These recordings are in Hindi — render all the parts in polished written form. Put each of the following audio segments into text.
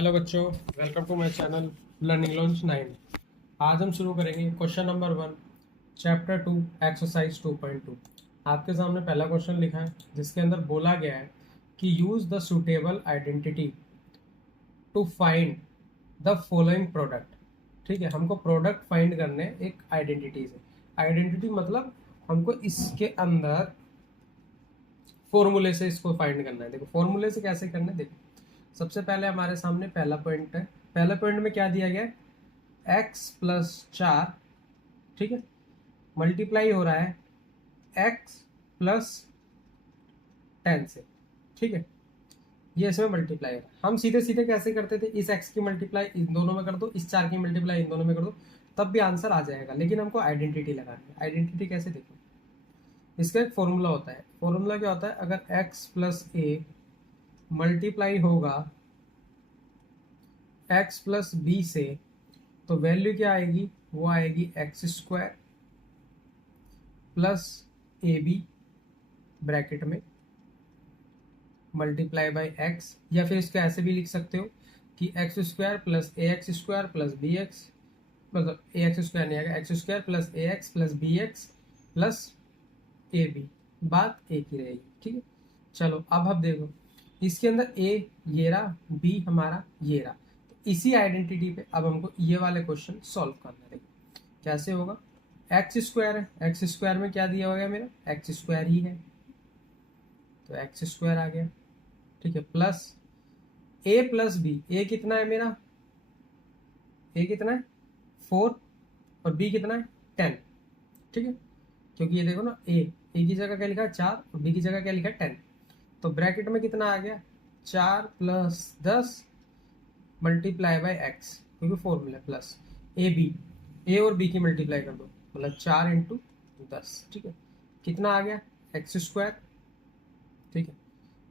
हेलो बच्चों, welcome to my channel learning launch 9। आज हम शुरू करेंगे क्वेश्चन नंबर 1, चैप्टर 2, एक्सरसाइज 2.2। आपके सामने पहला क्वेश्चन लिखा है जिसके अंदर बोला गया है कि use the suitable identity to find the following product. ठीक है, हमको प्रोडक्ट फाइंड करने एक आइडेंटिटी से। आइडेंटिटी मतलब हमको इसके अंदर फॉर्मूले से इसको फाइंड करना है। देखो फॉर्मूले से कैसे करना है, देखो सबसे पहले हमारे सामने पहला पॉइंट है। पहला पॉइंट में क्या दिया गया है, एक्स प्लस 4, ठीक है, मल्टीप्लाई हो रहा है एक्स प्लस 10 से। ठीक है, ये इसमें मल्टीप्लाई है। हम सीधे सीधे कैसे करते थे, इस एक्स की मल्टीप्लाई इन दोनों में कर दो, इस 4 की मल्टीप्लाई इन दोनों में कर दो, तब भी आंसर आ जाएगा। लेकिन हमको आइडेंटिटी लगानी है। आइडेंटिटी कैसे, देखो इसका एक फॉर्मूला होता है। फॉर्मूला क्या होता है, अगर एक्स प्लस ए मल्टीप्लाई होगा एक्स प्लस बी से, तो वैल्यू क्या आएगी, वो आएगी एक्स स्क्वायर प्लस ए बी ब्रैकेट में मल्टीप्लाई बाई एक्स, या फिर इसको ऐसे भी लिख सकते हो कि X square plus A X square plus B X, मतलब ए एक्स स्क्वायर नहीं आएगा, X square plus A X plus B x plus A B, बात एक ही रहेगी। ठीक है, चलो अब देखो इसके अंदर ए ये रहा, बी हमारा ये रहा, तो इसी आइडेंटिटी पे अब हमको ये वाले क्वेश्चन सॉल्व करना है। देखो कैसे होगा, एक्स स्क्वायर है, एक्स स्क्वायर में क्या दिया होगा, मेरा एक्स स्क्वायर ही है, तो एक्स स्क्वायर आ गया। ठीक है, प्लस ए प्लस बी, ए कितना है मेरा, ए कितना है 4, और बी कितना है 10। ठीक है, क्योंकि ये देखो ना, ए की जगह क्या लिखा है 4 और बी की जगह क्या लिखा है 10, तो ब्रैकेट में कितना आ गया 4 प्लस 10 मल्टीप्लाई बाई एक्स, क्योंकि फॉर्मूला प्लस ए बी, ए और बी की मल्टीप्लाई कर दो, मतलब 4 इंटू 10। ठीक है, कितना आ गया एक्स स्क्वायर। ठीक है,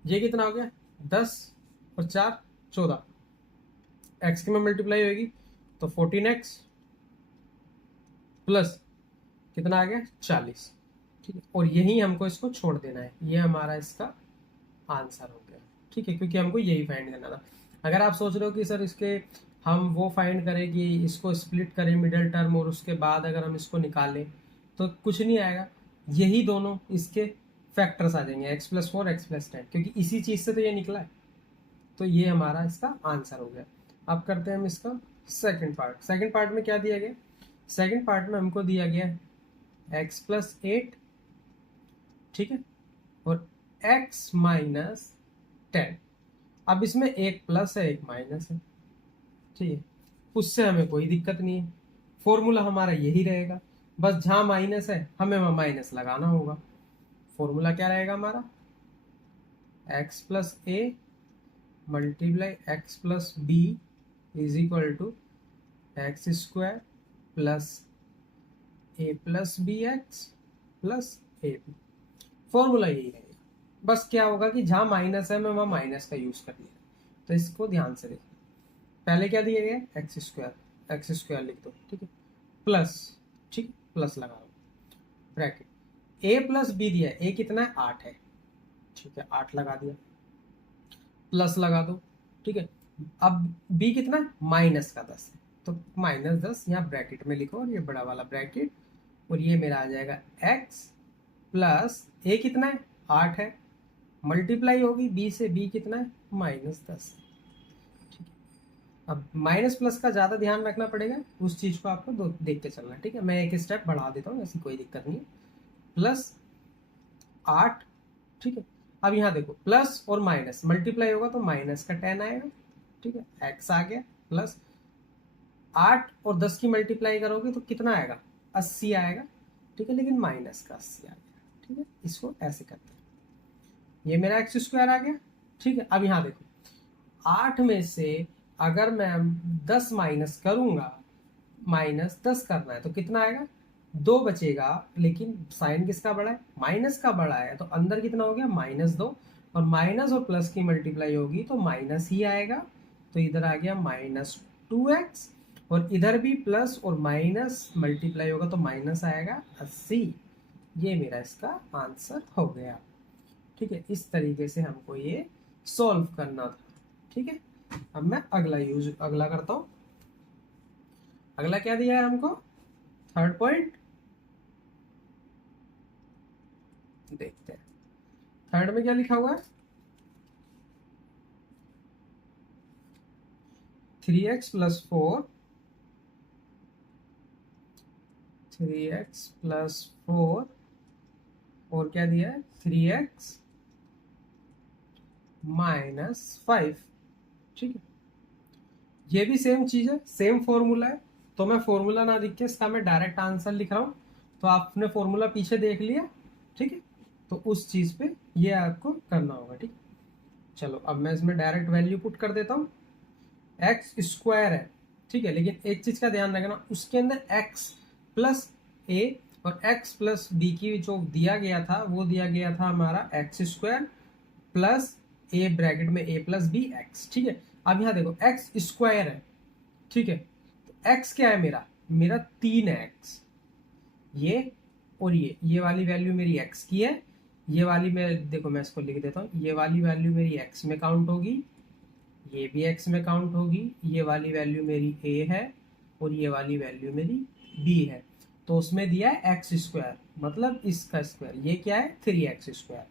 ये कितना हो गया 10 और 4 14, एक्स की में मल्टीप्लाई होगी तो 14x प्लस कितना आ गया 40। ठीक है, और यही हमको इसको छोड़ देना है, ये हमारा इसका आंसर हो गया। ठीक है, क्योंकि हमको यही फाइंड करना था। अगर आप सोच रहे हो कि सर इसके हम वो फाइंड करें कि इसको स्प्लिट करें मिडिल टर्म और उसके बाद अगर हम इसको निकालें, तो कुछ नहीं आएगा, यही दोनों इसके फैक्टर्स आ जाएंगे, एक्स प्लस 4 एक्स प्लस 10, क्योंकि इसी चीज से तो ये निकला है। तो ये हमारा इसका आंसर हो गया। अब करते हैं हम इसका सेकंड पार्ट। सेकंड पार्ट में क्या दिया गया, सेकंड पार्ट में हमको दिया गया एक्स प्लस 8, ठीक है, और एक्स माइनस 10। अब इसमें एक प्लस है एक माइनस है, ठीक है, उससे हमें कोई दिक्कत नहीं है, फॉर्मूला हमारा यही रहेगा, बस जहां माइनस है हमें वहां माइनस लगाना होगा। फॉर्मूला क्या रहेगा हमारा, x plus A multiply x plus b is equal to x square plus a plus B x plus A b. Formula यही रहेगा, बस क्या होगा कि जहां माइनस है मैं वहां माइनस का यूज कर लिया। तो इसको ध्यान से देखो, पहले क्या दिया गया एक्स स्क्वायर लिख दो, ठीक है, प्लस, ठीक है, प्लस लगा दो ब्रैकेट, ए प्लस बी दिया है, ए कितना है 8 है, ठीक है, 8 लगा दिया, प्लस लगा दो, ठीक है। अब बी कितना है माइनस का 10 है, तो माइनस 10 यहाँ ब्रैकेट में लिखो, और ये बड़ा वाला ब्रैकेट, और ये मेरा आ जाएगा एक्स प्लस ए कितना है 8 है, मल्टीप्लाई होगी बी से, बी कितना है -10। ठीक है, अब माइनस प्लस का ज्यादा ध्यान रखना पड़ेगा, उस चीज को आपको देखते चलना है। ठीक है, मैं एक स्टेप बढ़ा देता हूँ, ऐसी कोई दिक्कत नहीं है, प्लस 8। ठीक है, अब यहाँ देखो प्लस और माइनस मल्टीप्लाई होगा तो माइनस का 10 आएगा, ठीक है, एक्स आ गया, प्लस 8 और 10 की मल्टीप्लाई करोगे तो कितना आएगा 80 आएगा, ठीक है, लेकिन माइनस का 80 आ गया। ठीक है, इसको ऐसे करते हैं, ये मेरा एक्स स्क्वायर आ गया। ठीक है, अब यहाँ देखो 8 में से अगर मैं 10 माइनस करूंगा, -10 करना है तो कितना आएगा 2 बचेगा, लेकिन साइन किसका बड़ा है माइनस का बड़ा है, तो अंदर कितना हो गया -2, और माइनस और प्लस की मल्टीप्लाई होगी तो माइनस ही आएगा, तो इधर आ गया -2x, और इधर भी प्लस और माइनस मल्टीप्लाई होगा तो माइनस आएगा 80। ये मेरा इसका आंसर हो गया। ठीक है, इस तरीके से हमको ये सॉल्व करना था। ठीक है, अब मैं अगला करता हूँ। अगला क्या दिया है हमको, थर्ड पॉइंट देखते हैं। थर्ड में क्या लिखा हुआ है, 3x प्लस 4, 3x+4 और क्या दिया है 3x-5। ठीक है, ये भी सेम चीज है, सेम फॉर्मूला है। तो मैं फॉर्मूला ना लिख के इसका मैं डायरेक्ट आंसर लिख रहा हूँ। तो आपने फॉर्मूला पीछे देख लिया, ठीक है, तो उस चीज पे ये आपको करना होगा। ठीक, चलो अब मैं इसमें डायरेक्ट वैल्यू पुट कर देता हूँ। एक्स स्क्वायर है, ठीक है, लेकिन एक चीज का ध्यान रखना, उसके अंदर एक्स प्लस ए और एक्स प्लस बी की जो दिया गया था वो दिया गया था हमारा x square plus A bracket में ए प्लस बी एक्स। ठीक है, अब यहाँ देखो एक्स स्क्वायर है, ठीक है, तो एक्स क्या है मेरा, मेरा 3x, ये और ये वाली वैल्यू मेरी एक्स की है। ये वाली मैं देखो मैं इसको लिख देता हूँ, ये वाली वैल्यू मेरी एक्स में काउंट होगी, ये भी एक्स में काउंट होगी, ये वाली वैल्यू मेरी ए है और ये वाली वैल्यू मेरी बी है। तो उसमें दिया है एक्स स्क्वायर, मतलब इसका स्क्वायर, ये क्या है 3x²।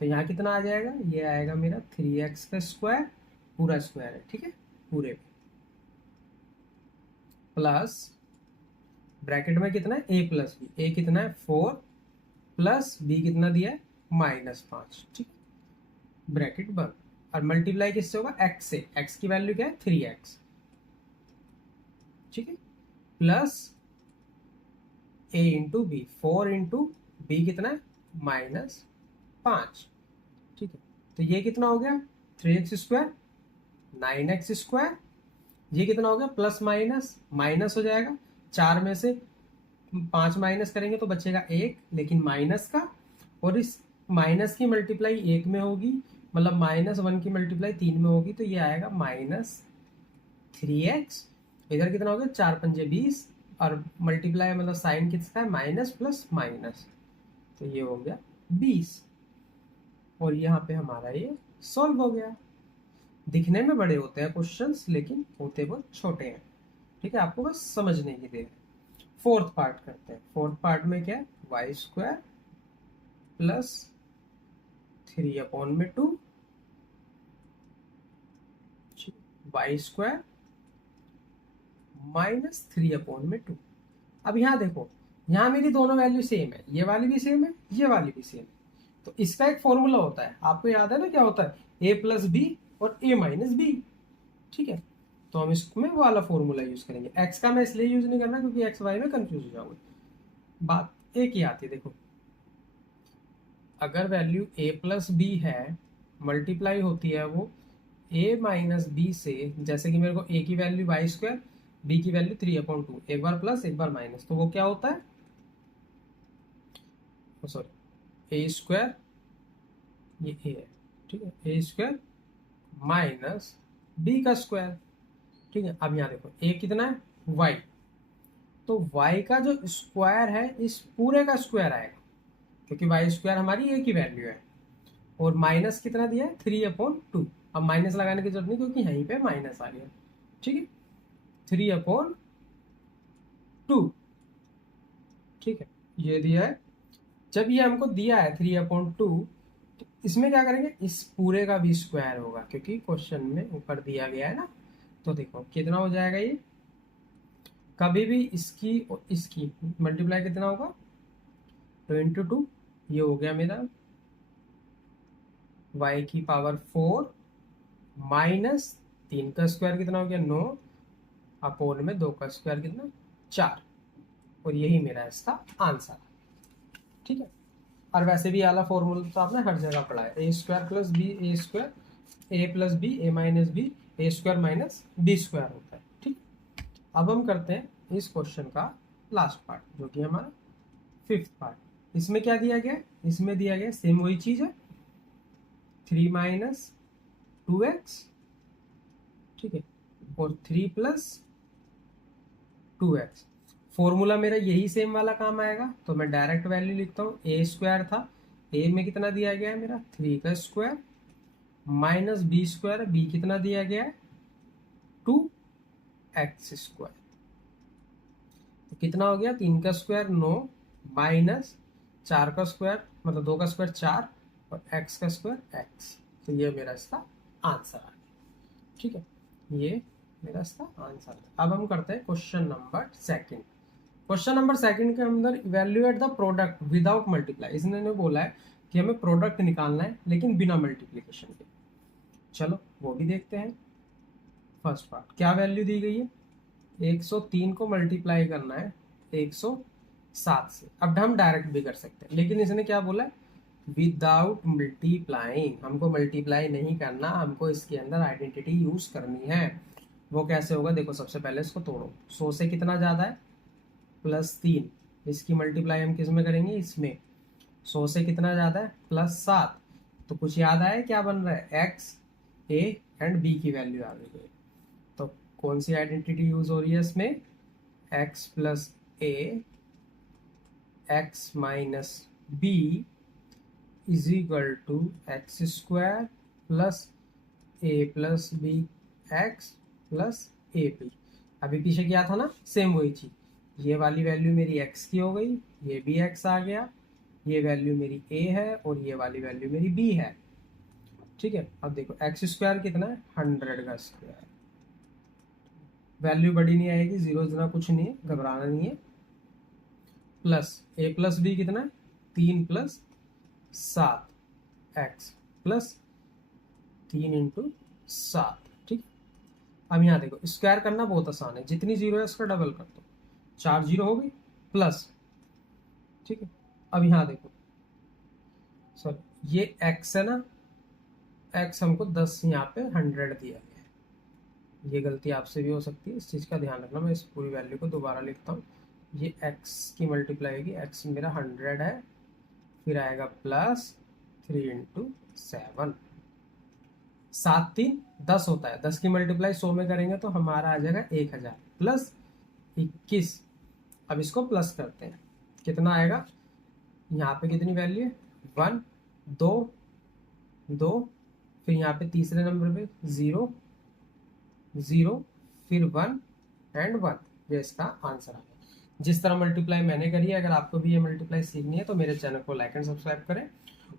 तो यहाँ कितना आ जाएगा, ये आएगा मेरा 3x² पूरा स्क्वायर है, ठीक है, पूरे प्लस ब्रैकेट में कितना है ए प्लस बी, ए कितना है 4 प्लस बी कितना दिया है -5, ठीक, ब्रैकेट बंद। और मल्टीप्लाई किससे होगा, एक्स से, एक्स की वैल्यू क्या है 3x, ठीक है, प्लस ए इंटू बी, 4 इंटू बी कितना है -5, ठीक है। तो ये कितना हो गया 3x², 9x², ये कितना हो गया प्लस माइनस माइनस हो जाएगा, 4 में से 5 माइनस करेंगे तो बचेगा 1, लेकिन माइनस का, और इस माइनस की मल्टीप्लाई 1 में होगी, मतलब -1 की मल्टीप्लाई 3 में होगी, तो ये आएगा -3x। इधर कितना हो गया 4 पंजे 20, और मल्टीप्लाई मतलब साइन किसका है माइनस प्लस माइनस, तो ये हो गया 20। और यहाँ पे हमारा ये सॉल्व हो गया। दिखने में बड़े होते हैं क्वेश्चंस, लेकिन होते बहुत छोटे हैं, ठीक है, आपको बस समझने की देर। फोर्थ पार्ट करते हैं। फोर्थ पार्ट में क्या है, y² प्लस 3/2 y² -3/2। अब यहाँ देखो, यहाँ मेरी दोनों वैल्यू सेम है, ये वाली भी सेम है, ये वाली भी सेम है। तो इसका एक फॉर्मूला होता है, आपको याद है ना क्या होता है, a प्लस बी और a माइनस बी, ठीक है। तो हम इसमें वो वाला फॉर्मूला यूज करेंगे। x का मैं इसलिए यूज नहीं करना क्योंकि x y में कंफ्यूज हो जाओगे। बात एक ही आती है, देखो अगर वैल्यू a प्लस बी है, मल्टीप्लाई होती है वो a माइनस बी से, जैसे कि मेरे को a की वैल्यू y², b की वैल्यू 3/2, एक बार प्लस एक बार माइनस, तो वो क्या होता है, सॉरी a², ये a है, ठीक है, a² माइनस b का स्क्वायर, ठीक है। अब यहाँ देखो a कितना है y, तो y का जो स्क्वायर है इस पूरे का स्क्वायर आएगा, क्योंकि y² हमारी a की वैल्यू है, और माइनस कितना दिया है 3/2। अब माइनस लगाने की जरूरत नहीं क्योंकि यहीं पे माइनस आ गया, ठीक है, 3/2, ठीक है, ये दिया है। जब ये हमको दिया है 3/2, तो इसमें क्या करेंगे, इस पूरे का भी स्क्वायर होगा, क्योंकि क्वेश्चन में ऊपर दिया गया है ना। तो देखो कितना हो जाएगा, ये कभी भी इसकी और इसकी मल्टीप्लाई कितना होगा 2 ये हो गया मेरा y की पावर 4 माइनस 3 का स्क्वायर कितना हो गया 9, अपोन में 2 का स्क्वायर कितना 4, और यही मेरा इसका आंसर, ठीक है। और वैसे भी आला फॉर्मूला तो आपने हर जगह पढ़ा है, a² plus b a², a plus b a minus b a² minus b² होता है, ठीक। अब हम करते हैं इस क्वेश्चन का लास्ट पार्ट, जो कि हमारा फिफ्थ पार्ट। इसमें क्या दिया गया, इसमें दिया गया सेम वही चीज है, 3 माइनस 2x, ठीक है, और 3 प्लस 2x। फॉर्मूला मेरा यही सेम वाला काम आएगा, तो मैं डायरेक्ट वैल्यू लिखता हूँ, a² था, a में कितना दिया गया है मेरा 3 का स्क्वायर, माइनस b², b कितना दिया गया है 2x स्क्वायर। तो कितना हो गया, 3 का स्क्वायर 9 माइनस 4 का स्क्वायर मतलब 2 का स्क्वायर 4 और x का स्क्वायर x। तो ये मेरा इसका आंसर आ गया। ठीक है, ये मेरा इसका आंसर है। अब हम करते हैं question number second. Question number second के अंदर evaluate the product without multiply. इसने बोला है कि हमें प्रोडक्ट निकालना है लेकिन बिना मल्टीप्लिकेशन के। चलो वो भी देखते हैं। फर्स्ट पार्ट, क्या वैल्यू दी गई है, 103 को मल्टीप्लाई करना है 107 से। अब हम डायरेक्ट भी कर सकते हैं, लेकिन इसने क्या बोला है, विदाउट मल्टीप्लाइंग। हमको मल्टीप्लाई नहीं करना, हमको इसके अंदर आइडेंटिटी यूज करनी है। वो कैसे होगा, देखो सबसे पहले इसको तोड़ो। 100 से कितना ज्यादा है, +3। इसकी मल्टीप्लाई हम किस में करेंगे, इसमें। 100 से कितना ज्यादा है, +7। तो कुछ याद आया क्या बन रहा है, x, a एंड b की वैल्यू आ गई है। तो कौन सी आइडेंटिटी यूज हो रही है इसमें, x plus a x minus b is equal to x square plus a plus B x plus A b. अभी पीछे क्या था ना, सेम वही चीज। ये वाली वैल्यू मेरी x की हो गई, ये भी x आ गया, ये वैल्यू मेरी a है और ये वाली वैल्यू मेरी b है। ठीक है, अब देखो एक्स स्क्वायर कितना है, 100 का स्क्वायर। वैल्यू बड़ी नहीं आएगी, जीरो इतना कुछ नहीं है, घबराना नहीं है। प्लस a प्लस बी कितना है, 3 + 7 x प्लस 3 × 7। ठीक है, अब यहाँ देखो स्क्वायर करना बहुत आसान है, जितनी जीरो है उसका डबल कर दो, 4 जीरो हो गई प्लस। ठीक है, अब यहाँ देखो सर ये x है ना, x हमको 10 यहाँ पे 100 दिया गया है। ये गलती आपसे भी हो सकती है, इस चीज़ का ध्यान रखना। मैं इस पूरी वैल्यू को दोबारा लिखता हूँ। ये x की मल्टीप्लाई होगी, x मेरा 100 है, फिर आएगा +3 × 7। 7 3 10 होता है, 10 की मल्टीप्लाई 100 में करेंगे तो हमारा आ जाएगा 1000 प्लस 21। अब इसको प्लस करते हैं, कितना आएगा, यहाँ पे कितनी वैल्यू है, 1 2 2, फिर यहाँ पे तीसरे नंबर पे 0 0, फिर 1 एंड 1। ये इसका आंसर आ गया। जिस तरह मल्टीप्लाई मैंने करी है, अगर आपको भी ये मल्टीप्लाई सीखनी है तो मेरे चैनल को लाइक एंड सब्सक्राइब करें,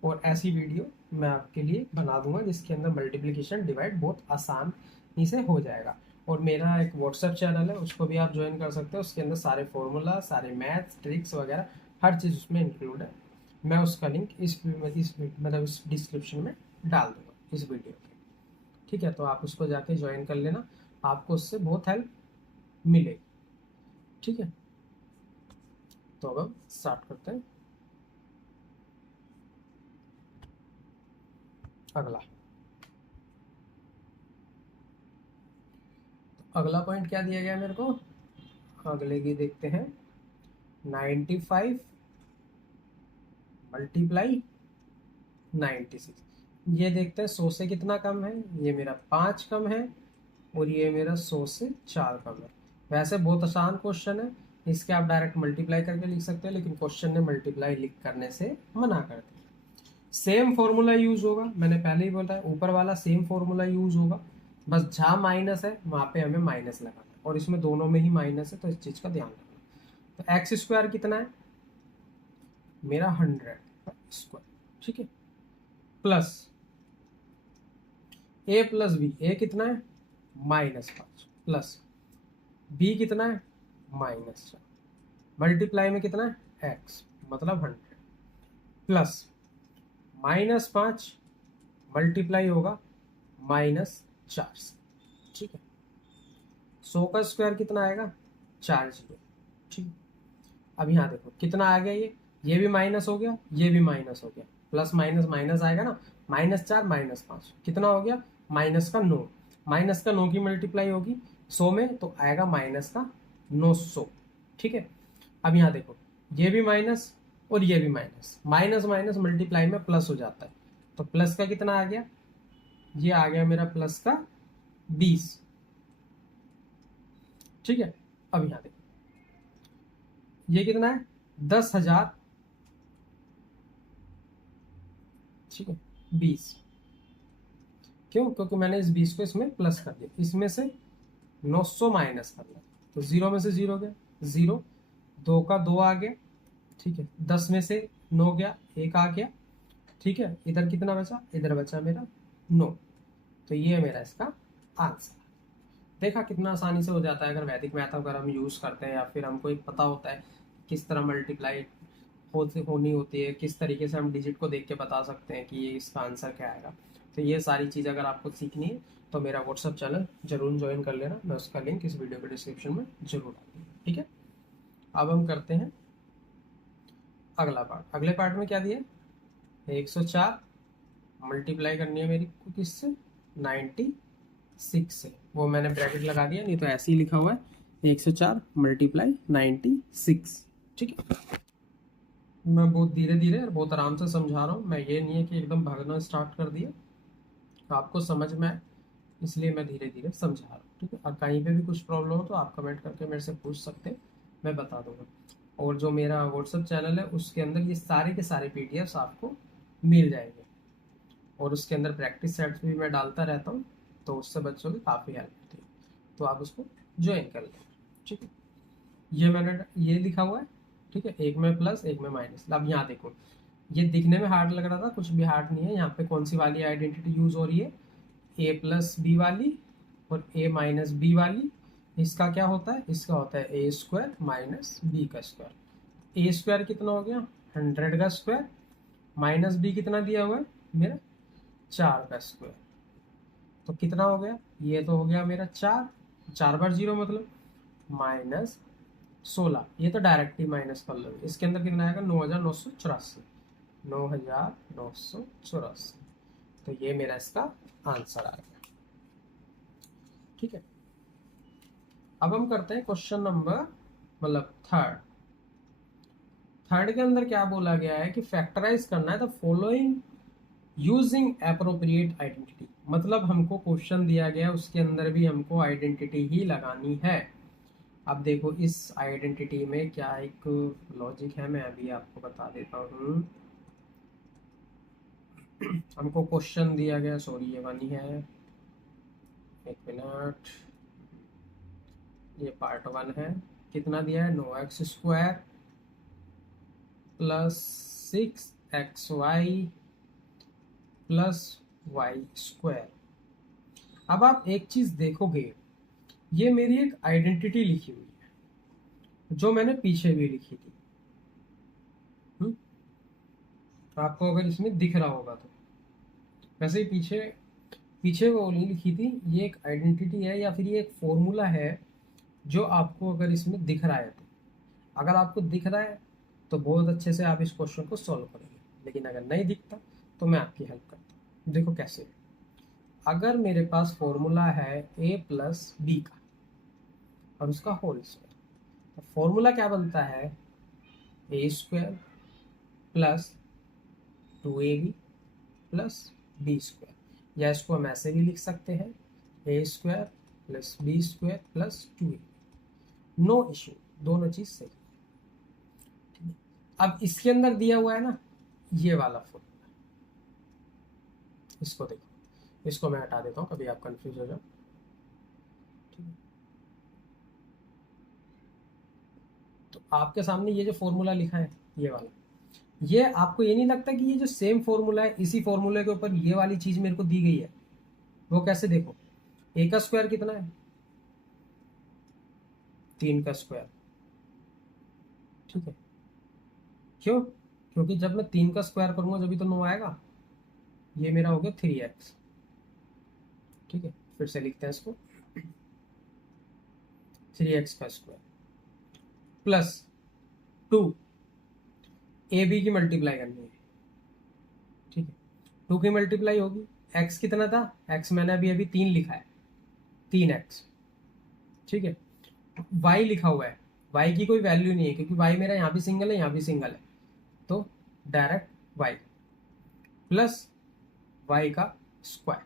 और ऐसी वीडियो मैं आपके लिए बना दूंगा जिसके अंदर मल्टीप्लिकेशन डिवाइड बहुत आसानी से हो जाएगा। और मेरा एक व्हाट्सएप चैनल है, उसको भी आप ज्वाइन कर सकते हो। उसके अंदर सारे फॉर्मूला, सारे मैथ्स, ट्रिक्स वगैरह हर चीज़ उसमें इंक्लूड है। मैं उसका लिंक इस डिस्क्रिप्शन में डाल दूंगा इस वीडियो के। ठीक है, तो आप उसको जाके ज्वाइन कर लेना, आपको उससे बहुत हेल्प मिलेगी। ठीक है, तो अब हम स्टार्ट करते हैं अगला। अगला पॉइंट क्या दिया गया है मेरे को, अगले की देखते हैं। 95 मल्टीप्लाई 96। ये देखते हैं 100 से कितना कम है, ये मेरा 5 कम है और ये मेरा 100 से 4 कम है। वैसे बहुत आसान क्वेश्चन है, इसके आप डायरेक्ट मल्टीप्लाई करके लिख सकते हैं, लेकिन क्वेश्चन ने मल्टीप्लाई लिख करने से मना कर दिया। सेम फॉर्मूला यूज होगा, मैंने पहले ही बोला है, ऊपर वाला सेम फॉर्मूला यूज होगा, बस जहाँ माइनस है वहाँ पे हमें माइनस लगाना है, और इसमें दोनों में ही माइनस है तो इस चीज़ का ध्यान रखना। तो एक्स स्क्वायर कितना है मेरा, 100 स्क्वायर। ठीक है, प्लस a प्लस बी, ए कितना है -5, प्लस b कितना है -4, मल्टीप्लाई में कितना है x मतलब 100, प्लस -5 मल्टीप्लाई होगा -4 से। ठीक है, 100 का स्क्वायर कितना आएगा, 4 जीरो। ठीक है, अब यहाँ देखो कितना आ गया, ये भी माइनस हो गया, ये भी माइनस हो गया, प्लस माइनस माइनस आएगा ना, -4 -5 कितना हो गया, -9। -9 की मल्टीप्लाई होगी 100 में तो आएगा -900। ठीक है, अब यहाँ देखो ये भी माइनस और ये भी माइनस, माइनस माइनस मल्टीप्लाई में प्लस हो जाता है, तो प्लस का कितना आ गया, ये आ गया मेरा प्लस का 20। ठीक है, अब यहाँ देखो ये कितना है 10,000। ठीक है, 20, क्यों, क्योंकि मैंने इस 20 को इसमें प्लस कर दिया, इसमें से 900 माइनस करना, तो 0 में से 0 गया, 0, 2 का 2 आ गया, ठीक है, 10 में से 9 गया, 1 आ गया, ठीक है, इधर कितना बचा, इधर बचा मेरा 9। तो ये है मेरा इसका आंसर। देखा कितना आसानी से हो जाता है अगर वैदिक मैथ अगर हम यूज़ करते हैं, या फिर हमको एक पता होता है किस तरह मल्टीप्लाई होनी होती है, किस तरीके से हम डिजिट को देख के बता सकते हैं कि ये इसका आंसर क्या आएगा। तो ये सारी चीज़ अगर आपको सीखनी है तो मेरा व्हाट्सअप चैनल जरूर ज्वाइन कर लेना, मैं उसका लिंक इस वीडियो के डिस्क्रिप्शन में जरूर डाल दूँगा, ठीक है। अब हम करते हैं अगला पार्ट। अगले पार्ट में क्या दिया, 104 मल्टीप्लाई करनी है मेरी को किससे, 96 से। वो मैंने ब्रैकेट लगा दिया, नहीं तो ऐसे ही लिखा हुआ है 104 मल्टीप्लाई 96, ठीक है। मैं बहुत धीरे धीरे और बहुत आराम से समझा रहा हूँ, मैं ये नहीं है कि एकदम भागना स्टार्ट कर दिया, तो आपको समझ में आए इसलिए मैं धीरे धीरे समझा रहा हूँ, ठीक है। और कहीं पे भी कुछ प्रॉब्लम हो तो आप कमेंट करके मेरे से पूछ सकते हैं, मैं बता दूंगा। और जो मेरा व्हाट्सअप चैनल है उसके अंदर ये सारे के सारे पीडीएफ्स आपको मिल जाएंगे, और उसके अंदर प्रैक्टिस सेट्स भी मैं डालता रहता हूँ, तो उससे बच्चों की काफ़ी हेल्प होती है, तो आप उसको ज्वाइन कर लें, ठीक है। ये मैंने ये लिखा हुआ है, ठीक है, एक में प्लस एक में माइनस। अब यहाँ देखो, ये दिखने में हार्ड लग रहा था, कुछ भी हार्ड नहीं है। यहाँ पे कौन सी वाली आइडेंटिटी यूज हो रही है, ए प्लस बी वाली और ए माइनस बी वाली। इसका क्या होता है, इसका होता है ए स्क्वायर माइनस बी का स्क्वायर। ए स्क्वायर कितना हो गया, 100 का स्क्वायर, माइनस बी कितना दिया हुआ है मेरा, 4 का स्क्वायर, तो कितना हो गया, ये तो हो गया मेरा 4, 4 बार 0 मतलब -16। ये तो डायरेक्ट ही माइनस कर लो, इसके अंदर कितना आएगा, 9984, 9984, तो ये मेरा इसका आंसर आ गया, ठीक है। अब हम करते हैं क्वेश्चन नंबर मतलब थर्ड के अंदर क्या बोला गया है कि फैक्टराइज करना है the following using appropriate identity. मतलब हमको क्वेश्चन दिया गया उसके अंदर भी हमको आइडेंटिटी ही लगानी है। अब देखो इस आइडेंटिटी में क्या एक लॉजिक है, मैं अभी आपको बता देता हूँ। हमको क्वेश्चन दिया गया, सॉरी ये वाली है, एक मिनट, ये पार्ट 1 है। कितना दिया है, 9x² plus 6xy plus y²। अब आप एक चीज देखोगे, ये मेरी एक आइडेंटिटी लिखी हुई है जो मैंने पीछे भी लिखी थी। आपको अगर इसमें दिख रहा होगा तो, वैसे ही पीछे पीछे वो नहीं लिखी थी, ये एक आइडेंटिटी है या फिर ये एक फॉर्मूला है जो आपको अगर इसमें दिख रहा है तो, अगर आपको दिख रहा है तो बहुत अच्छे से आप इस क्वेश्चन को सॉल्व करेंगे, लेकिन अगर नहीं दिखता तो मैं आपकी हेल्प करता हूँ। देखो कैसे, अगर मेरे पास फॉर्मूला है a प्लस बी का और उसका होल स्क्वायर, तो फॉर्मूला क्या बनता है, a² plus 2ab plus b², या इसको हम ऐसे भी लिख सकते हैं a² plus b² plus 2ab। No issue, दोनों चीज सही। अब इसके अंदर दिया हुआ है ना ये वाला फॉर्मूला, इसको देखो, इसको मैं हटा देता हूं कभी आप कंफ्यूज हो जाओ, ठीक है। तो आपके सामने ये जो फॉर्मूला लिखा है ये वाला, ये आपको ये नहीं लगता कि ये जो सेम फॉर्मूला है इसी फॉर्मूले के ऊपर ये वाली चीज मेरे को दी गई है। वो कैसे, देखो a का स्क्वायर कितना है, 3 का स्क्वायर, ठीक है। क्यों, क्योंकि जब मैं 3 का स्क्वायर करूंगा जब भी तो 9 आएगा। ये मेरा हो गया 3x, ठीक है। फिर से लिखते हैं इसको, 3x का स्क्वायर प्लस 2 ए बी की मल्टीप्लाई करनी है, ठीक है। 2 की मल्टीप्लाई होगी, x कितना था, x मैंने अभी अभी 3 लिखा है, 3x, ठीक है। y लिखा हुआ है, y की कोई वैल्यू नहीं है क्योंकि y मेरा यहाँ भी सिंगल है यहाँ भी सिंगल है, तो डायरेक्ट y प्लस y का स्क्वायर।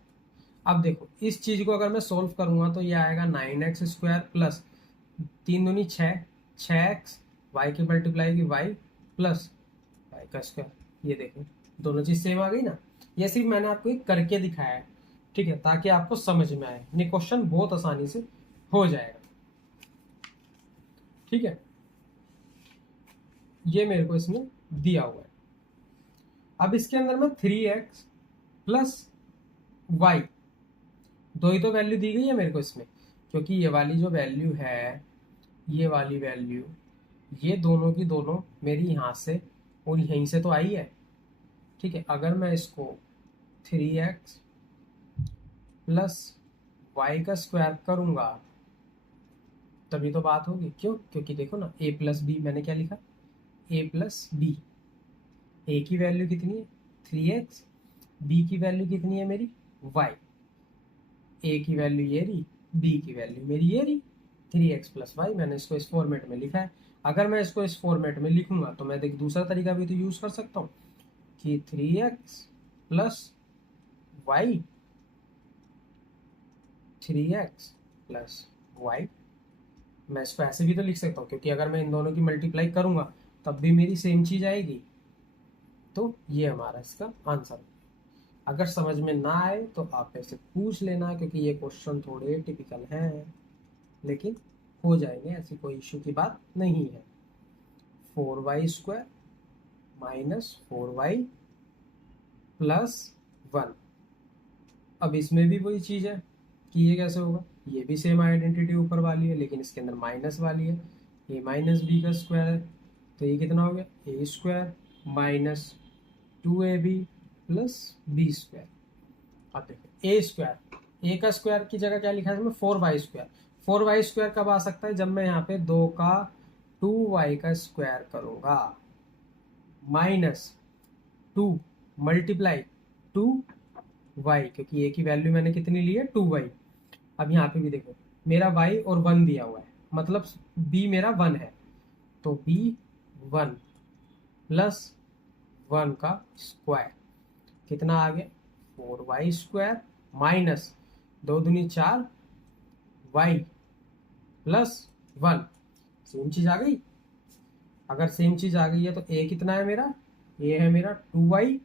अब देखो इस चीज को अगर मैं सोल्व करूंगा तो ये आएगा 9x² प्लस 3 दूनी 6, 6x, y की मल्टीप्लाई की y प्लस y का स्क्वायर। ये देखो दोनों चीज सेम आ गई ना। ये सिर्फ मैंने आपको एक करके दिखाया है, ठीक है, ताकि आपको समझ में आए, नहीं क्वेश्चन बहुत आसानी से हो जाएगा। ठीक है, ये मेरे को इसमें दिया हुआ है। अब इसके अंदर में 3x प्लस वाई, दो ही तो वैल्यू दी गई है मेरे को इसमें, क्योंकि ये वाली जो वैल्यू है, ये वाली वैल्यू, ये दोनों की दोनों मेरी यहाँ से और यहीं से तो आई है। ठीक है, अगर मैं इसको 3x प्लस वाई का स्क्वायर करूंगा तभी तो बात होगी। क्यों? क्योंकि देखो ना, a प्लस बी, मैंने क्या लिखा, a प्लस बी। ए की वैल्यू कितनी है 3x, बी की वैल्यू कितनी है मेरी y, ए की वैल्यू ये रही, बी की वैल्यू मेरी ये रही 3x प्लस वाई। मैंने इसको इस फॉर्मेट में लिखा है। अगर मैं इसको इस फॉर्मेट में लिखूंगा तो मैं देख दूसरा तरीका भी तो यूज कर सकता हूँ कि 3x plus Y, 3x plus Y, मैं इसको ऐसे भी तो लिख सकता हूँ, क्योंकि अगर मैं इन दोनों की मल्टीप्लाई करूंगा तब भी मेरी सेम चीज आएगी। तो ये हमारा इसका आंसर। अगर समझ में ना आए तो आप ऐसे पूछ लेना, क्योंकि ये क्वेश्चन थोड़े टिपिकल हैं, लेकिन हो जाएंगे, ऐसी कोई इश्यू की बात नहीं है। 4y² minus 4y plus 1। अब इसमें भी वही चीज़ है कि ये कैसे होगा, ये भी सेम आइडेंटिटी ऊपर वाली है, लेकिन इसके अंदर माइनस वाली है। ये माइनस बी का स्क्वायर है, तो ये कितना हो गया, a² minus 2ab plus b²। अब देखो a² का स्क्वायर की जगह क्या लिखा है इसमें 4y²। 4y² कब आ सकता है, जब मैं यहाँ पे 2 का 2y का स्क्वायर करूंगा माइनस 2 मल्टीप्लाई 2y, क्योंकि a की वैल्यू मैंने कितनी ली है 2y। अब यहाँ पे भी देखो, मेरा y और 1 दिया हुआ है, मतलब b मेरा 1 है, तो b 1 प्लस 1 का स्क्वायर कितना आ गया 4y² माइनस 2 दूनी 4 y प्लस 1। सेम चीज आ गई। अगर सेम चीज आ गई है तो a कितना है मेरा, a है मेरा 2y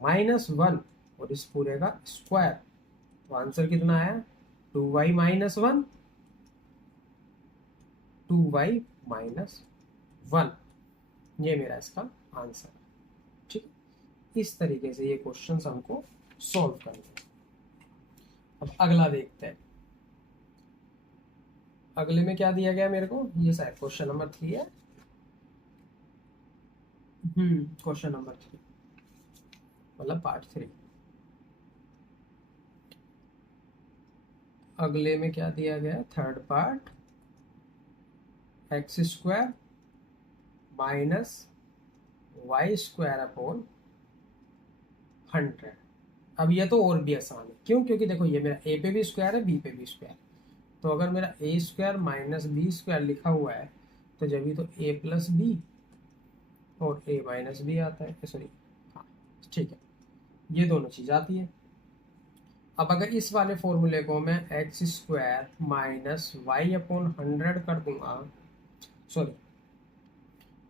माइनस 1 और इस पूरे का स्क्वायर, तो आंसर कितना आया 2y माइनस 1, 2y माइनस 1। ये मेरा इसका आंसर है। ठीक, इस तरीके से ये क्वेश्चंस हमको सॉल्व करने हैं। अब अगला देखते हैं। अगले में क्या दिया गया मेरे को, ये शायद क्वेश्चन नंबर 3 है। क्वेश्चन नंबर 3 मतलब पार्ट 3। अगले में क्या दिया गया, third part, x² minus y² upon 100। अब ये तो और भी आसान है, क्यों? क्योंकि देखो ये मेरा a पे भी स्क्वायर है, b पे भी स्क्वायर, तो अगर मेरा a² माइनस b² लिखा हुआ है तो जब भी तो a प्लस बी और a माइनस बी आता है, सॉरी, हाँ ठीक है, ये दोनों चीज आती है। अब अगर इस वाले फॉर्मूले को मैं x² माइनस वाई अपॉन 100 कर दूंगा, सॉरी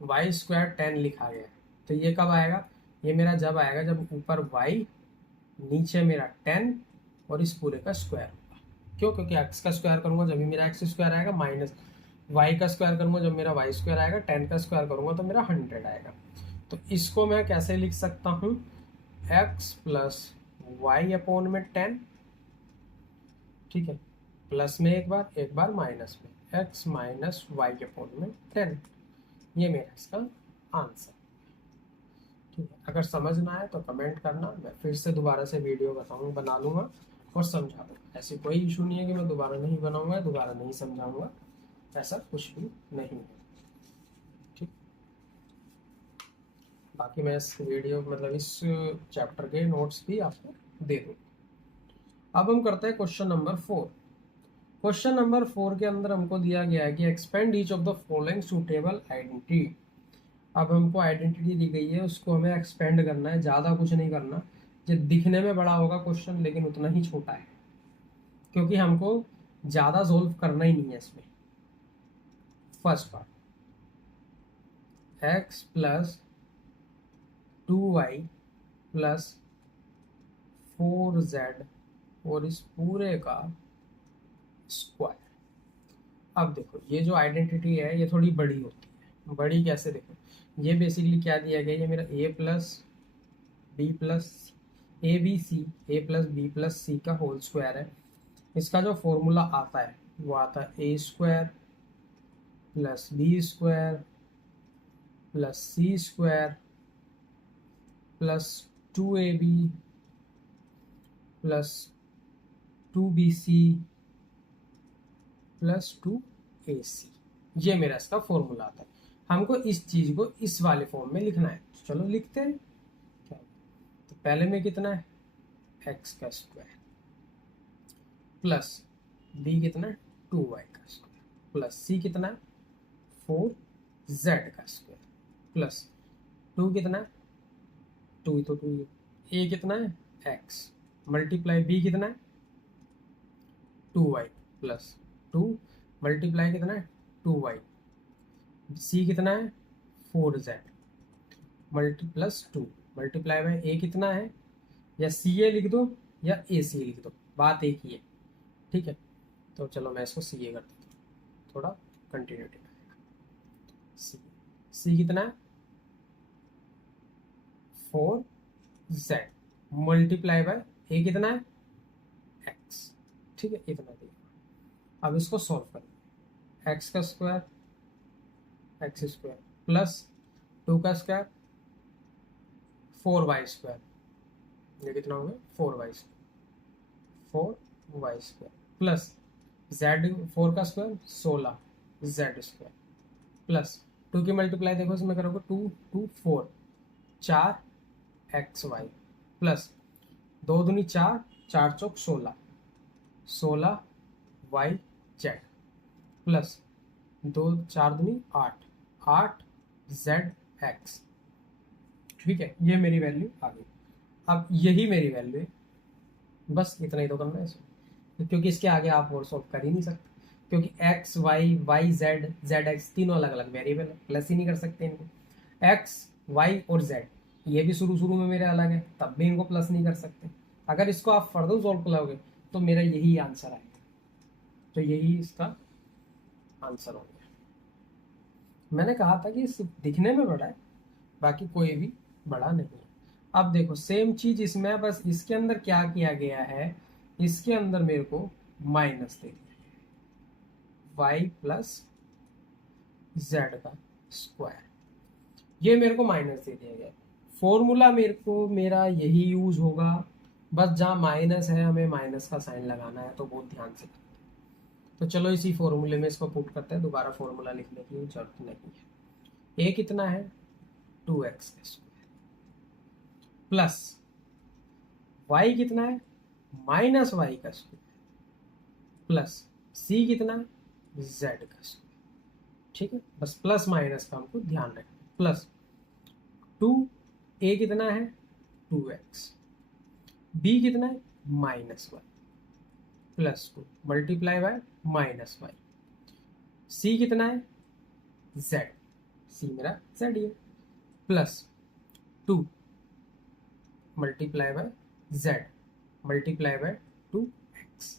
y² 10 लिखा गया है, तो ये कब आएगा, ये मेरा जब आएगा जब ऊपर y नीचे मेरा 10 और इस पूरे का स्क्वायर होगा। क्यों? क्योंकि x का स्क्वायर करूंगा जब भी मेरा x² आएगा, माइनस y का स्क्वायर करूंगा जब मेरा y² आएगा, 10 का स्क्वायर करूंगा तो मेरा 100 आएगा। तो इसको मैं कैसे लिख सकता हूँ, x प्लस वाई अपॉन में 10, ठीक है, प्लस में एक बार माइनस में x माइनस वाई अपॉन में 10। ये मेरा इसका आंसर। ठीक है, अगर समझ ना आए तो कमेंट करना, मैं फिर से दोबारा से वीडियो बना लूँगा और समझा दूँगा। ऐसी कोई इशू नहीं है कि मैं दोबारा नहीं बनाऊँगा, दोबारा नहीं समझाऊँगा, ऐसा कुछ भी नहीं है। ठीक, बाकी मैं इस वीडियो मतलब इस चैप्टर के नोट्स भी आपको दे दूँ। अब हम करते हैं क्वेश्चन नंबर 4। क्वेश्चन नंबर 4 के अंदर हमको दिया गया है कि expand each of the following suitable identity. अब हमको आइडेंटिटी दी गई है, उसको हमें एक्सपेंड करना है, ज़्यादा कुछ नहीं करना। जो दिखने में बड़ा होगा क्वेश्चन, लेकिन उतना ही छोटा है, क्योंकि हमको ज़्यादा सोल्व करना ही नहीं है इसमें। First part, x plus 2y plus 4z और इस पूरे का स्क्वायर। अब देखो ये जो आइडेंटिटी है ये थोड़ी बड़ी होती है। बड़ी कैसे, देखो ये बेसिकली क्या दिया गया, ये मेरा A plus B plus A B C, A plus B plus C का होल स्क्वायर है। इसका जो फॉर्मूला आता है वो आता है A square plus B square plus C square plus 2ab plus 2bc plus 2ac। ये मेरा इसका फॉर्मूला आता है। हमको इस चीज को इस वाले फॉर्म में लिखना है, तो चलो लिखते हैं। क्या, तो पहले में कितना है x का स्क्वायर प्लस b कितना है 2y का स्क्वायर प्लस c कितना है 4z का स्क्वायर प्लस 2 कितना है 2 तो 2, a कितना है x मल्टीप्लाई b कितना है 2y प्लस 2 मल्टीप्लाई कितना है 2y, c कितना है 4z multi plus 2 multiply by a कितना है, या ca लिख दो या ac लिख दो, बात एक ही है। ठीक है, तो चलो मैं इसको ca कर देता हूँ, थोड़ा कंटिन्यूटी c c कितना है 4z मल्टीप्लाई बाय a कितना है x। ठीक है, इतना दिया। अब इसको सॉल्व करें, x का स्क्वायर x स्क्वायर प्लस 2 का स्क्वायर 4y स्क्वायर, ये कितना हो गया 4y स्क्वायर प्लस z 4 का स्क्वायर 16 z स्क्वायर प्लस 2 की मल्टीप्लाई देखो इसमें करोगे 2 2 4 4 xy प्लस 2 दूनी 4 4 चौक 16 16 yz प्लस 2 4 दूनी 8 8 zx। ठीक है, ये मेरी वैल्यू आ गई। अब यही मेरी वैल्यू है, बस इतना ही तो करना है इसमें, क्योंकि इसके आगे आप और सॉल्व कर ही नहीं सकते, क्योंकि x y y z z x तीनों अलग अलग वेरिएबल है, प्लस ही नहीं कर सकते इनको। x y और z ये भी शुरू में मेरे अलग है, तब भी इनको प्लस नहीं कर सकते। अगर इसको आप फर्दर सॉल्व करोगे तो मेरा यही आंसर आएगा, तो यही इसका आंसर हो गया। मैंने कहा था कि सिर्फ दिखने में बड़ा है, बाकी कोई भी बड़ा नहीं है। अब देखो सेम चीज इसमें, बस इसके अंदर क्या किया गया है, इसके अंदर मेरे को माइनस दे दिया y प्लस जेड का स्क्वायर, ये मेरे को माइनस दे दिया गया। फॉर्मूला मेरे को मेरा यही यूज होगा, बस जहाँ माइनस है हमें माइनस का साइन लगाना है, तो बहुत ध्यान से करते हैं। तो चलो इसी फॉर्मूले में इसको पुट करते हैं, दोबारा फॉर्मूला लिखने की जरूरत नहीं है। a कितना है 2x का स्क्वायर प्लस y कितना है माइनस y का स्क्वायर प्लस c कितना है z का स्क्वायर। ठीक है, बस प्लस माइनस का हमको ध्यान रखना। प्लस 2a कितना है 2x, b कितना है minus y plus 2 multiply by minus y, c कितना है z, c मेरा z है plus 2 multiply by z multiply by 2x।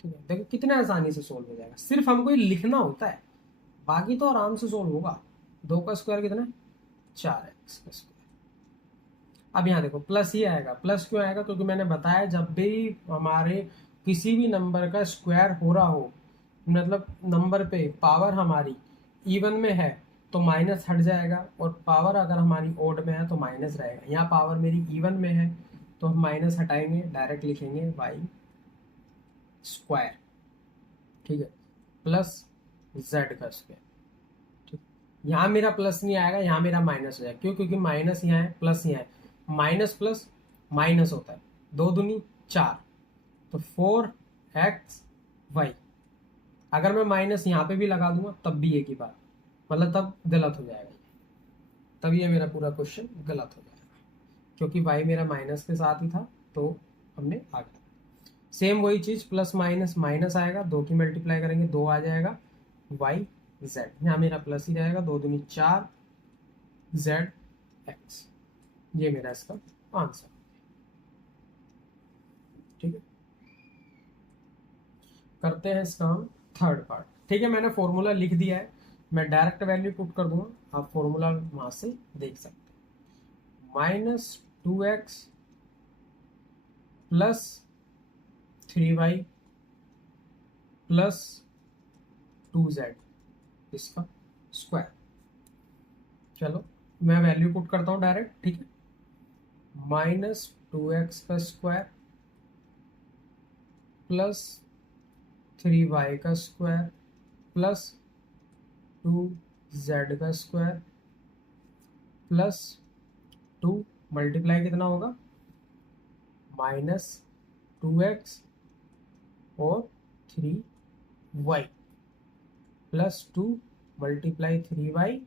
ठीक है, देखो कितना आसानी से सोल्व हो जाएगा, सिर्फ हमको ये लिखना होता है, बाकी तो आराम से सोल्व होगा। 2 का स्क्वायर कितना 4x का स्क्वायर। अब यहाँ देखो प्लस ही आएगा, प्लस क्यों आएगा, क्योंकि मैंने बताया जब भी हमारे किसी भी नंबर का स्क्वायर हो रहा हो, मतलब नंबर पे पावर हमारी इवन में है तो माइनस हट जाएगा, और पावर अगर हमारी ओड में है तो माइनस रहेगा। यहाँ पावर मेरी इवन में है तो हम माइनस हटाएंगे, डायरेक्ट लिखेंगे y स्क्वायर। ठीक है, प्लस z का स्क्वायर। ठीक, यहाँ मेरा प्लस नहीं आएगा, यहाँ मेरा माइनस हो जाएगा। क्यों, क्योंकि माइनस यहाँ है प्लस यहाँ है, माइनस प्लस माइनस होता है, 2 दूनी 4, तो 4xy। अगर मैं माइनस यहाँ पे भी लगा दूंगा तब भी एक ही बात, मतलब तब गलत हो जाएगा, तब ये मेरा पूरा क्वेश्चन गलत हो जाएगा, क्योंकि y मेरा माइनस के साथ ही था तो हमने आगे। सेम वही चीज प्लस माइनस माइनस आएगा, 2 की मल्टीप्लाई करेंगे 2 आ जाएगा y z, यहाँ मेरा प्लस ही रहेगा, 2 दूनी 4 zx। ये मेरा इसका आंसर। ठीक है, करते हैं इसका हम थर्ड पार्ट। ठीक है, मैंने फॉर्मूला लिख दिया है, मैं डायरेक्ट वैल्यू पुट कर दूंगा, आप फॉर्मूला वहां से देख सकते हैं। -2x plus 3y plus 2z इसका स्क्वायर। चलो मैं वैल्यू पुट करता हूँ डायरेक्ट। ठीक है, -2x का स्क्वायर प्लस 3y का स्क्वायर प्लस 2z का स्क्वायर प्लस 2 मल्टीप्लाई कितना होगा, -2x और 3y plus 2 multiply 3y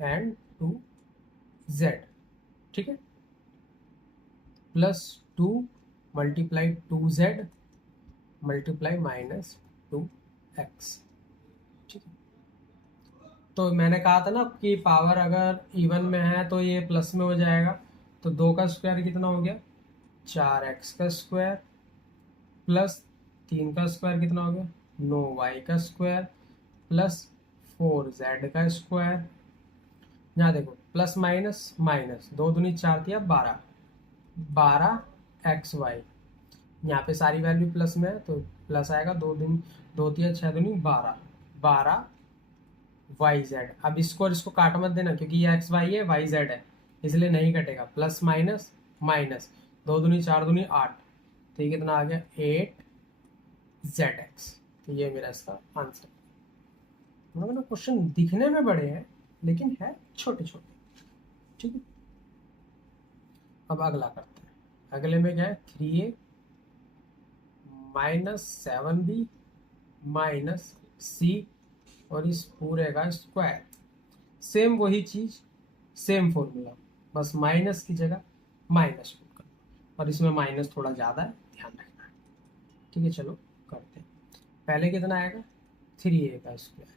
and 2z। ठीक है, plus 2 multiply 2z multiply -2x। ठीक है, तो मैंने कहा था ना कि पावर अगर इवन में है तो ये प्लस में हो जाएगा, तो 2 का स्क्वायर कितना हो गया, 4x का स्क्वायर प्लस 3 का स्क्वायर कितना हो गया, 9y का स्क्वायर प्लस 4z का स्क्वायर। यहाँ देखो प्लस माइनस माइनस, 2 दूनी 4 दिया 12, 12xy। यहाँ पे सारी वैल्यू प्लस में है तो प्लस आएगा, 2 दिया 6 दूनी 12, 12yz। अब इसको और इसको काट मत देना क्योंकि ये xy है, yz है, इसलिए नहीं कटेगा। प्लस माइनस माइनस, 2 दूनी 4 दूनी 8, तो ये कितना आ गया 8zx। तो ये मेरा इसका आंसर। मतलब क्वेश्चन दिखने में बड़े हैं लेकिन है छोटे छोटे। ठीक है, अब अगला करते हैं। अगले में क्या है, 3a -7b माइनस c और इस पूरे का स्क्वायर। सेम वही चीज, सेम फॉर्मूला, बस माइनस की जगह माइनस पुट करना, और इसमें माइनस थोड़ा ज़्यादा है, ध्यान रखना। ठीक है, चलो करते हैं। पहले कितना आएगा, 3a का स्क्वायर,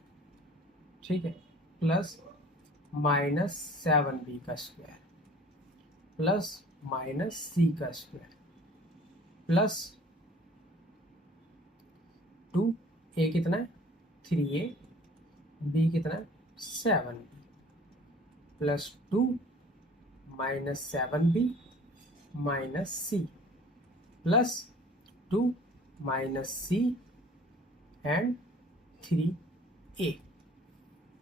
ठीक है, प्लस -7b का स्क्वायर प्लस -c का स्क्वायर प्लस 2a कितना है 3a, b कितना है 7b plus 2 -7b minus c plus 2 -c and 3a।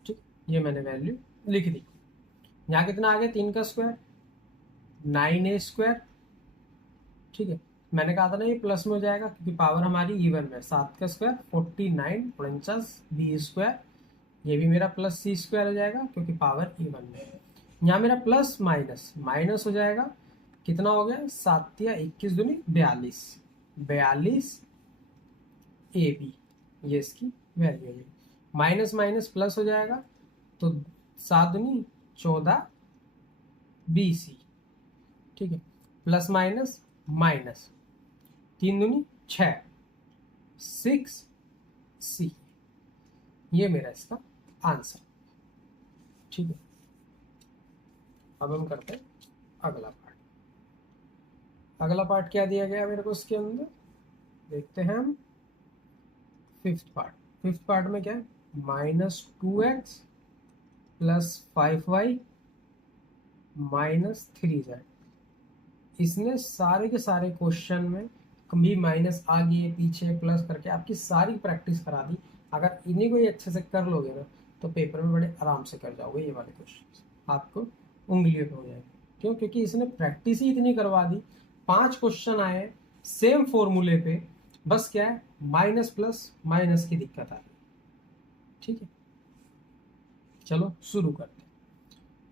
ठीक, ये मैंने वैल्यू लिख दी। यहाँ कितना आ गया, 3 का स्क्वायर 9a स्क्वायर। ठीक है, मैंने कहा था ना ये प्लस में हो जाएगा क्योंकि पावर हमारी इवन में। 7 का स्क्वायर 49 49 b स्क्वायर, ये भी मेरा प्लस c स्क्वायर हो जाएगा क्योंकि पावर इवन में है। यहाँ मेरा प्लस माइनस माइनस हो जाएगा, कितना हो गया 7 या 21 दूनी 42, 42 ab, ये इसकी वैल्यू है। माइनस माइनस प्लस हो जाएगा तो 7 दूनी 14 bc। ठीक है, प्लस माइनस माइनस, 3 दूनी 6 6c, ये मेरा इसका आंसर। ठीक है, अब हम करते हैं अगला पार्ट। अगला पार्ट क्या दिया गया मेरे को इसके अंदर, देखते हैं हम। फिफ्थ पार्ट में क्या है, -2x plus 5y minus 3z। इसने सारे के सारे क्वेश्चन में कभी माइनस आगे पीछे प्लस करके आपकी सारी प्रैक्टिस करा दी। अगर इन्हीं को ही अच्छे से कर लोगे ना तो पेपर में बड़े आराम से कर जाओगे। ये वाले क्वेश्चन आपको उंगलियों पे हो जाएंगे। क्यों, क्योंकि इसने प्रैक्टिस ही इतनी करवा दी। 5 क्वेश्चन आए सेम फॉर्मूले पे, बस क्या है माइनस प्लस माइनस की दिक्कत आ रही। ठीक है, चलो शुरू करते हैं।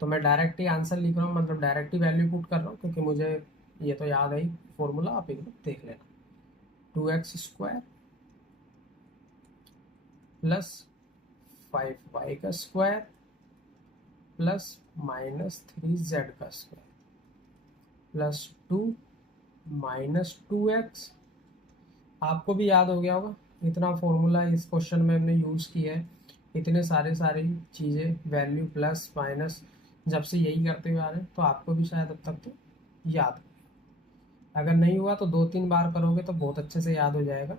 तो मैं डायरेक्ट ही आंसर लिख रहा हूँ, मतलब डायरेक्ट ही वैल्यू पुट कर रहा हूँ क्योंकि मुझे ये तो याद है फॉर्मूला, आप एक बार देख लेना। 2x स्क्वायर प्लस 5y का स्क्वायर प्लस -3z का स्क्वायर प्लस 2 -2x। आपको भी याद हो गया होगा, इतना फॉर्मूला इस क्वेश्चन में हमने यूज़ किया है। इतने सारी चीज़ें वैल्यू प्लस माइनस जब से यही करते हुए आ रहे हैं, तो आपको भी शायद अब तक तो याद हो। अगर नहीं हुआ तो 2-3 बार करोगे तो बहुत अच्छे से याद हो जाएगा।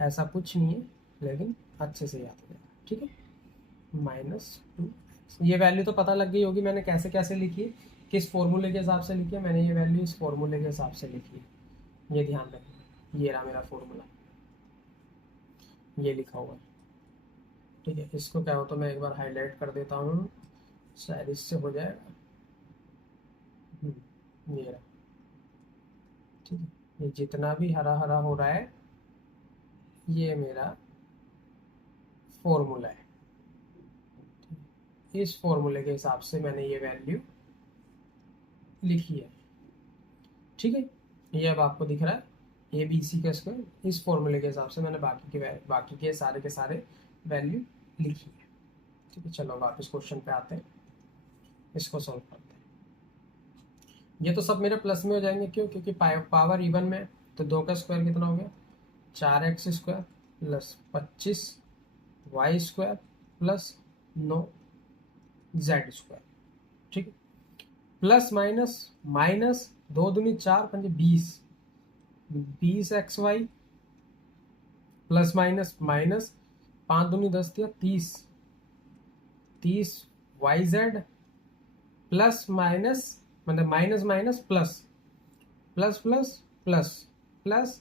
ऐसा कुछ नहीं है, लेकिन अच्छे से याद हो जाएगा, ठीक है। -2, ये वैल्यू तो पता लग गई होगी मैंने कैसे कैसे लिखी है, किस फॉर्मूले के हिसाब से लिखी है मैंने, ये वैल्यू इस फॉर्मूले के हिसाब से लिखी है, ये ध्यान रखना। ये रहा मेरा फॉर्मूला, ये लिखा हुआ है, ठीक है। इसको क्या हो तो मैं एक बार हाईलाइट कर देता हूँ, शायद इससे हो जाएगा। ये रहा, ठीक है। ये जितना भी हरा हरा हो रहा है ये मेरा फॉर्मूला है, इस फॉर्मूले के हिसाब से मैंने ये वैल्यू लिखी है, ठीक है। ये अब आपको दिख रहा है ABC का स्क्वायर, इस फॉर्मूले के हिसाब से मैंने बाकी के सारे वैल्यू लिखी है, ठीक है। चलो वापस क्वेश्चन पे आते हैं, इसको सॉल्व करते हैं। ये तो सब मेरे प्लस में हो जाएंगे, क्यों? क्योंकि पावर इवन में, तो 2 का स्क्वायर कितना हो गया 4x square plus 25y² plus 9z square, ठीक है। प्लस माइनस माइनस 2 दूनी 4 पंजे 20xy प्लस माइनस माइनस 5 दूनी 10 दिया 30yz प्लस माइनस मतलब minus minus plus plus plus plus plus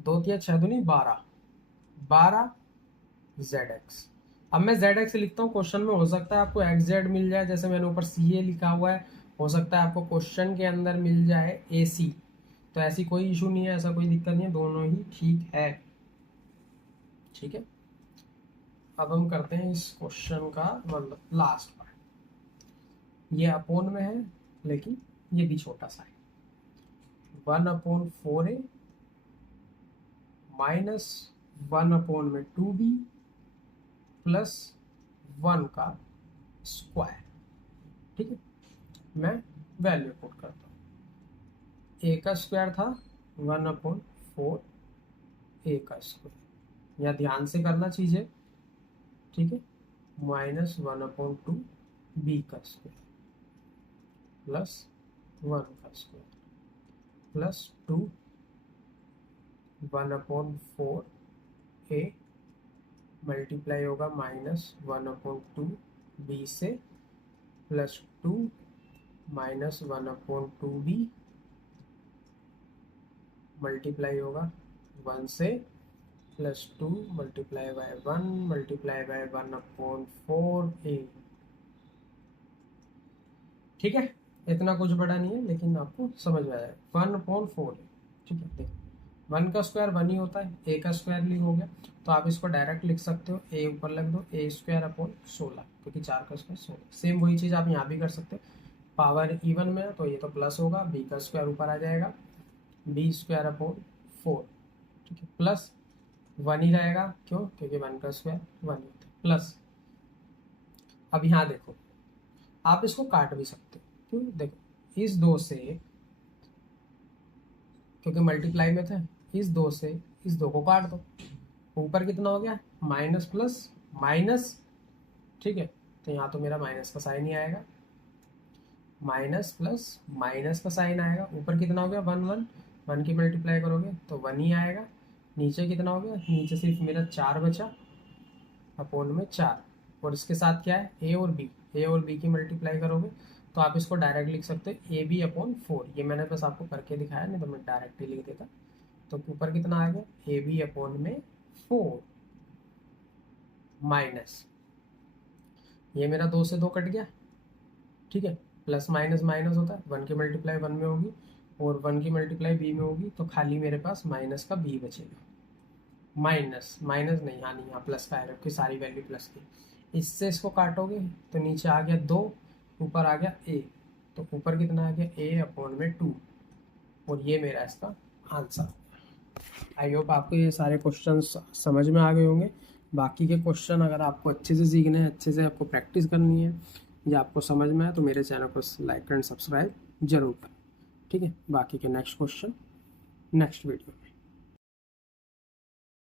2 दिया 6 दूनी 12zx। अब मैं zx लिखता हूँ, क्वेश्चन में हो सकता है आपको xz मिल जाए, जैसे मैंने ऊपर CA लिखा हुआ है, हो सकता है आपको क्वेश्चन के अंदर मिल जाए AC, तो ऐसी कोई इशू नहीं है, ऐसा कोई दिक्कत नहीं है, दोनों ही ठीक है, ठीक है। अब हम करते हैं इस क्वेश्चन का मतलब लास्ट पार्ट, ये अपोन में है लेकिन ये भी छोटा सा है, 1/4a माइनस 1/2b प्लस 1 का स्क्वायर, ठीक है। मैं वैल्यू पुट करता हूँ, a का स्क्वायर था 1/4a का स्क्वायर, या ध्यान से करना चीजें, ठीक है, माइनस 1/2b का स्क्वायर प्लस 1 का स्क्वायर प्लस 2 1/4a मल्टीप्लाई होगा -1/2b से प्लस 2 -1/2b मल्टीप्लाई होगा 1 से plus 2 multiply by 1 multiply by 1/4a, ठीक है। इतना कुछ बड़ा नहीं है लेकिन आपको समझ में आया, 1/4, ठीक है। देखो 1 का स्क्वायर 1 ही होता है, a का स्क्वायर भी हो गया, तो आप इसको डायरेक्ट लिख सकते हो, a ऊपर लिख दो a²/16, क्योंकि 4 का स्क्वायर 16। सेम वही चीज़ आप यहाँ भी कर सकते हो, पावर इवन में है तो ये तो प्लस होगा, b का स्क्वायर ऊपर आ जाएगा b²/4, ठीक है, प्लस 1 ही रहेगा, क्यों? क्योंकि 1 का स्क्वायर 1 होता है, प्लस। अब यहाँ देखो, आप इसको काट भी सकते हो, क्यों? देखो इस 2 से, क्योंकि मल्टीप्लाई में थे, इस 2 से इस 2 को काट दो, ऊपर कितना हो गया माइनस प्लस माइनस, ठीक है। तो यहाँ तो मेरा माइनस का साइन ही आएगा, माइनस प्लस माइनस का साइन आएगा, ऊपर कितना हो गया 1 की मल्टीप्लाई करोगे तो 1 ही आएगा, नीचे कितना हो गया, नीचे सिर्फ मेरा 4 बचा अपोन में 4, और इसके साथ क्या है a और b की मल्टीप्लाई करोगे तो आप इसको डायरेक्ट लिख सकते हो AB/4, ये मैंने बस आपको करके दिखाया, नहीं तो मैं डायरेक्ट ही लिख देता। तो ऊपर कितना आ गया AB/4 माइनस, ये मेरा 2 से 2 कट गया, ठीक है, प्लस माइनस माइनस होता है, 1 की मल्टीप्लाई 1 में होगी और 1 की मल्टीप्लाई b में होगी, तो खाली मेरे पास माइनस का b बचेगा, माइनस माइनस नहीं, हाँ नहीं, यहाँ प्लस का आएगा क्योंकि सारी वैल्यू प्लस की। इससे इसको काटोगे तो नीचे आ गया 2, ऊपर आ गया a, तो ऊपर कितना आ गया a/2, और ये मेरा इसका आंसर। आई होप आपको ये सारे क्वेश्चन समझ में आ गए होंगे। बाकी के क्वेश्चन अगर आपको अच्छे से सीखने हैं, अच्छे से आपको प्रैक्टिस करनी है, या आपको समझ में आए तो मेरे चैनल को लाइक एंड सब्सक्राइब जरूर करें, ठीक है। बाकी के नेक्स्ट क्वेश्चन नेक्स्ट वीडियो।